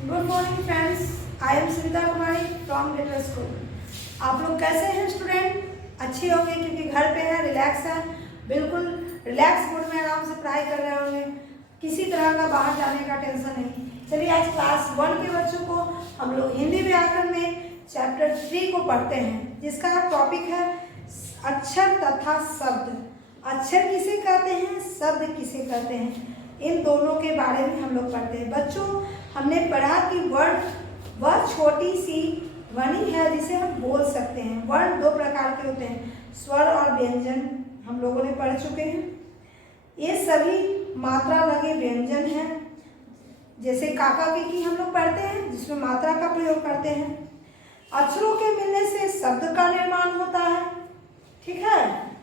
Good morning friends, I am Sunita Kumari from little school. आप लोग कैसे हैं स्टूडेंट? अच्छे होंगे क्योंकि घर पे हैं, रिलैक्स हैं, बिल्कुल रिलैक्स मूड में आराम से पढ़ाई कर रहे होंगे। किसी तरह का बाहर जाने का टेंशन नहीं। चलिए आज क्लास 1 के बच्चों को हम लोग हिंदी व्याकरण में चैप्टर 3 को पढ़ते हैं, जिसका टॉपिक है अक्षर तथा शब्द। अक्षर किसे कहते हैं, शब्द किसे कहते हैं, इन दोनों के बारे में हम लोग पढ़ते हैं। बच्चों, हमने पढ़ा कि वर्ण वह छोटी सी ध्वनि है जिसे हम बोल सकते हैं। वर्ण 2 प्रकार के होते हैं, स्वर और व्यंजन, हम लोगों ने पढ़ चुके हैं। ये सभी मात्रा लगे व्यंजन हैं। जैसे काका की हम लोग पढ़ते हैं जिसमें मात्रा का प्रयोग करते हैं। अक्षरों के मिलने से शब्द का निर्माण होता है, ठीक है।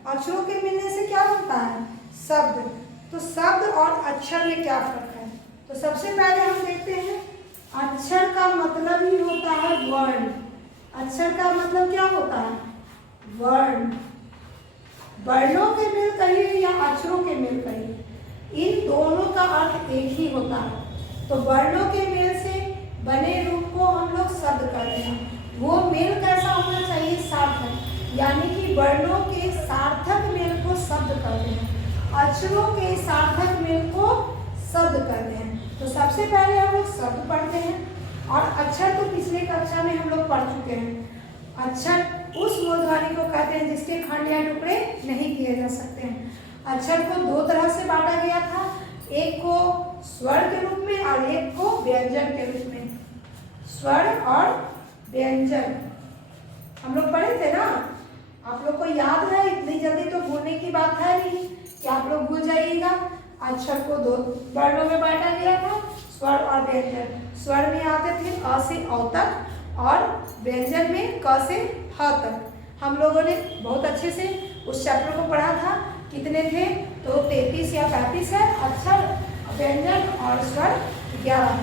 अक्षरों के मिलने से क्या बनता है, शब्द। तो शब्द और अक्षर में क्या फर्क है? तो सबसे पहले हम देखते हैं, अक्षर का मतलब ही होता है वर्ण। अक्षर का मतलब क्या होता है, वर्ण। वर्णों के मेल कहिए या अक्षरों के मेल कहिए, इन दोनों का अर्थ एक ही होता है। तो वर्णों के मेल से बने रूप को हम लोग शब्द कहते हैं। वो मेल कैसा होना चाहिए, सार्थक, यानी कि वर्णों के सार्थक मेल को शब्द कहते हैं, अक्षरों के सार्थक मेल को शब्द कहते हैं। तो सबसे पहले हम लोग शब्द पढ़ते हैं, और अक्षर तो पिछले कक्षा में हम लोग पढ़ चुके हैं। अक्षर उस मूलध्वनि को कहते हैं जिसके खंड या टुकड़े नहीं किए जा सकते हैं। अक्षर को 2 तरह से बांटा गया था, एक को स्वर के रूप में और एक को व्यंजन के रूप में। स्वर और व्यंजन हम लोग पढ़े थे ना, आप लोग को याद है? इतनी जल्दी तो भूलने की बात है नहीं कि आप लोग भूल जाइएगा। अक्षर को 2 वर्णों में बांटा गया था, स्वर और व्यंजन। स्वर में आते थे अ से औ तक और व्यंजन में क से ह तक। हम लोगों ने बहुत अच्छे से उस चैप्टर को पढ़ा था। कितने थे? तो 33 या 35 है अक्षर, व्यंजन और स्वर 11।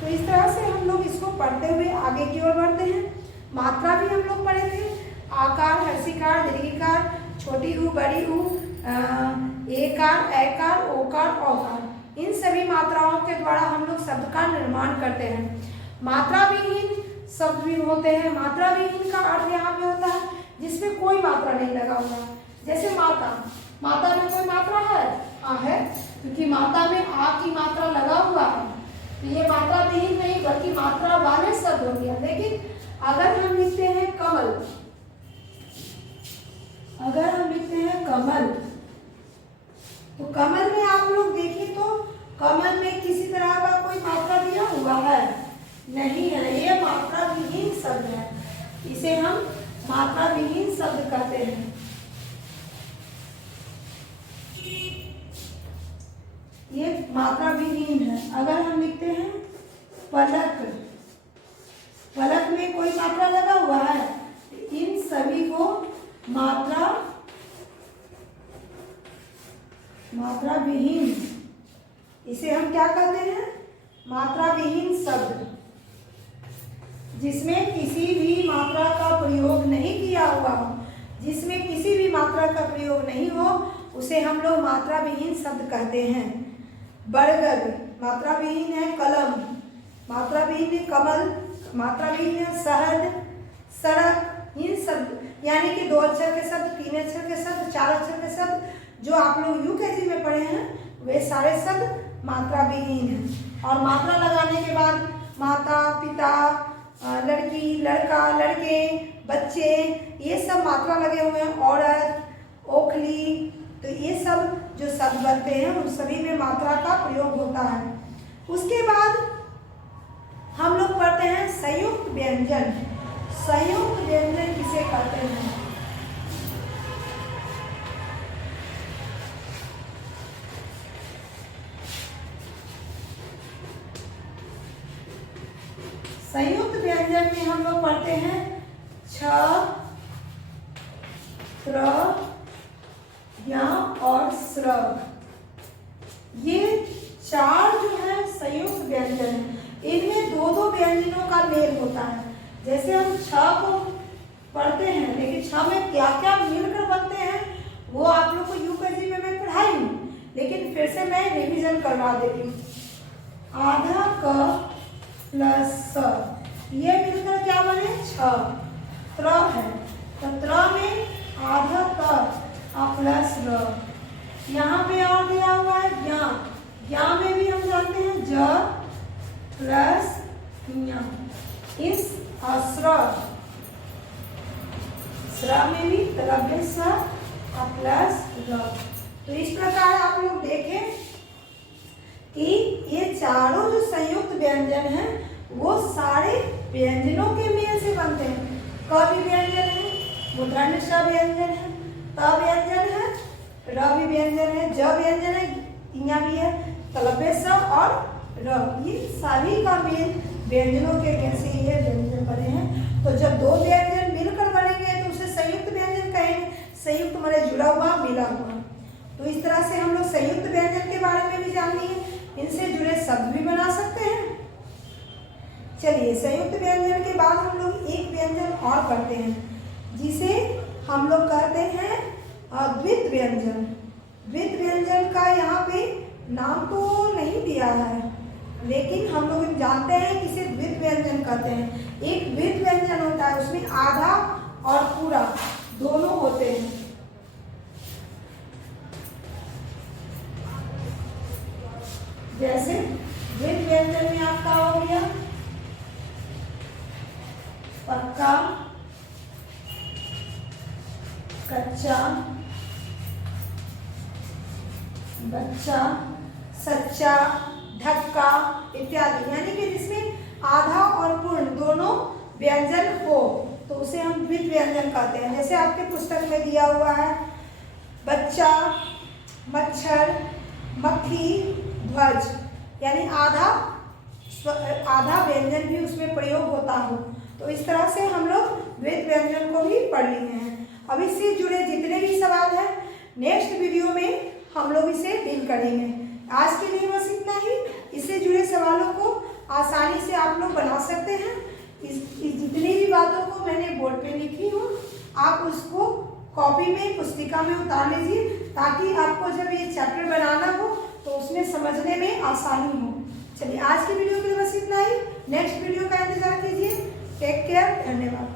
तो इस तरह से हम लोग इसको पढ़ते हुए आगे की ओर बढ़ते हैं। मात्रा भी हम लोग पढ़े थे, आकार, हर्षिकार, दीर्घिकार, छोटी ऊ, बड़ी ऊ, एकार, ऐकार, ओकार, औकार, इन सभी मात्राओं के द्वारा हम लोग शब्द का निर्माण करते हैं। मात्रा विहीन शब्द भी होते हैं। मात्रा विहीन का अर्थ यहाँ पे होता है जिसमें कोई मात्रा नहीं लगा हुआ। जैसे माता, माता में कोई मात्रा है? हाँ है, क्योंकि माता में आ की मात्रा लगा हुआ है, तो ये मात्रा विहीन नहीं बल्कि मात्रा वाले शब्द हो गया। लेकिन अगर हम लिखते हैं कमल, अगर हम लिखते हैं कमल, तो कमल में आप लोग देखें तो कमल में किसी तरह का कोई मात्रा दिया हुआ है? नहीं है, ये मात्रा विहीन शब्द है। इसे हम मात्रा विहीन शब्द कहते हैं। ये मात्रा विहीन है। अगर हम लिखते हैं पलक, पलक में कोई मात्रा लगा हुआ है, इन सभी को मात्रा विहीन, इसे हम क्या कहते हैं, मात्रा विहीन शब्द। जिसमें किसी भी मात्रा का प्रयोग नहीं किया हुआ हो, जिसमें किसी भी मात्रा का प्रयोग नहीं हो, उसे हम लोग मात्रा विहीन शब्द कहते हैं। बरगद मात्रा विहीन है, कलम मात्रा विहीन है, कमल मात्रा विहीन है, शहद, सड़क, इन शब्द यानी कि 2 अक्षर के शब्द, 3 अक्षर के शब्द, 4 अक्षर के शब्द जो आप लोग यूकेजी में पढ़े हैं, वे सारे शब्द मात्रा विहीन हैं। और मात्रा लगाने के बाद माता, पिता, लड़की, लड़का, लड़के, बच्चे, ये सब मात्रा लगे हुए हैं। औरत, ओखली, तो ये सब जो शब्द बनते हैं उन सभी में मात्रा का प्रयोग होता है। उसके बाद हम लोग पढ़ते हैं संयुक्त व्यंजन। संयुक्त व्यंजन किसे कहते हैं? संयुक्त व्यंजन में हम लोग पढ़ते हैं छ, त्र, ज्ञ और स्र। ये 4 जो है संयुक्त व्यंजन है। इनमें 2-2 व्यंजनों का मेल होता है। जैसे हम छ को पढ़ते हैं, लेकिन छ में क्या क्या मिलकर बनते हैं वो आप लोग को यूकेजी में मैं पढ़ाई हूँ, लेकिन फिर से मैं रिवीजन करवा देती हूँ। आधा क प्लस स, ये मिलकर क्या बने 6। त्र है तो त्र में आधा त और प्लस र। यहाँ पे और दिया हुआ है ज्ञ, ज्ञ में भी हम जानते हैं ज प्लस ञ, इस स्र, स्र में भी तरब्य स और प्लस र। तो इस प्रकार आप लोग देखें कि ये चारों जो संयुक्त व्यंजन हैं वो सारे व्यंजनों के मेल से बनते हैं। क भी व्यंजन है, मूर्धन्य ष व्यंजन है, त व्यंजन है, र भी व्यंजन है, ज व्यंजन है, इया भी है, तलव्य स और र, ये सभी का मेल व्यंजनों के मेल से ये व्यंजन बने हैं। तो जब दो व्यंजन मिलकर बनेंगे तो उसे संयुक्त व्यंजन कहेंगे। संयुक्त माने जुड़ा हुआ, मिला हुआ। तो इस तरह से हम लोग संयुक्त व्यंजन के बारे में भी जान लिए, इनसे जुड़े शब्द भी बना सकते हैं। चलिए संयुक्त व्यंजन के बाद हम लोग एक व्यंजन और करते हैं जिसे हम लोग कहते हैं द्वित व्यंजन। द्वित व्यंजन का यहाँ पे नाम तो नहीं दिया है, लेकिन हम लोग जानते हैं कि इसे द्वित व्यंजन कहते हैं। एक द्वित व्यंजन होता है उसमें आधा और पूरा दोनों होते हैं। जैसे द्वित व्यंजन में आपका हो गया पक्का, कच्चा, बच्चा, सच्चा, ढक्का इत्यादि, यानी कि जिसमें आधा और पूर्ण दोनों व्यंजन हो तो उसे हम द्वित व्यंजन कहते हैं। जैसे आपके पुस्तक में दिया हुआ है बच्चा, मच्छर, मक्खी, ध्वज, यानी आधा व्यंजन भी उसमें प्रयोग होता हो। तो इस तरह से हम लोग द्वित व्यंजन को भी पढ़ लिए हैं। अब इससे जुड़े जितने भी सवाल हैं नेक्स्ट वीडियो में हम लोग इसे डील करेंगे। आज के लिए बस इतना ही। इससे जुड़े सवालों को आसानी से आप लोग बना सकते हैं। इस जितनी भी बातों को मैंने बोर्ड पे लिखी हूँ आप उसको कॉपी में, पुस्तिका में उतार लीजिए ताकि आपको जब ये चैप्टर बनाना हो तो उसमें समझने में आसानी हो। चलिए आज की वीडियो के लिए बस इतना ही। नेक्स्ट वीडियो का इंतजार कीजिए। टेक केयर, धन्यवाद।